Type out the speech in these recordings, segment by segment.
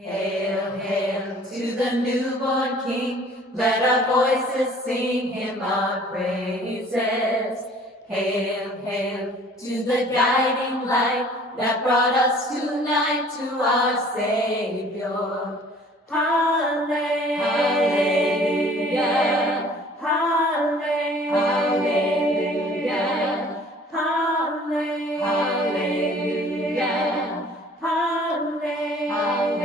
Hail, hail to the newborn King. Let our voices sing him our praises. Hail, hail to the guiding light that brought us tonight to our Savior. Hallelujah. Hallelujah. Hallelujah. Hallelujah. Hallelujah.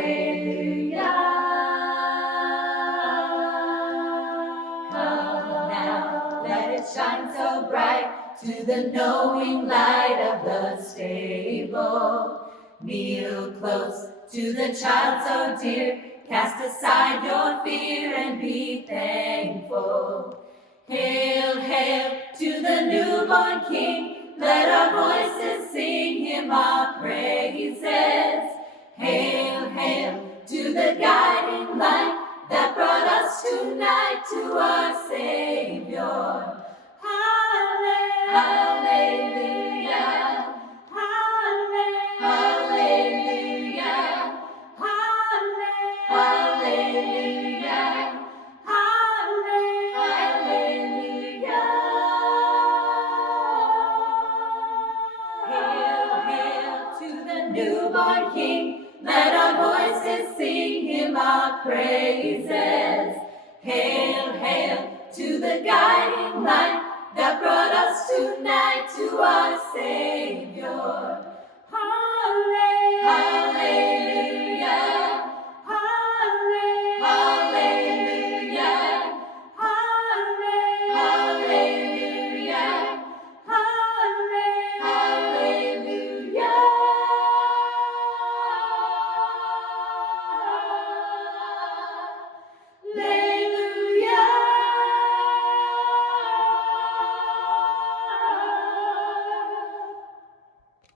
Come now, let it shine so bright to the knowing light of the stable. Kneel close to the child so dear, cast aside your fear and be thankful. Hail, hail to the newborn King, let our voices sing him our praises. Hail, hail to the guiding light that brought us tonight to our Savior. Hallelujah. Hallelujah. Hallelujah. Hallelujah. Hallelujah. Hail, hail to the newborn King. Let our voices sing him our praises. Hail, hail to the guiding light that brought us tonight to our Savior.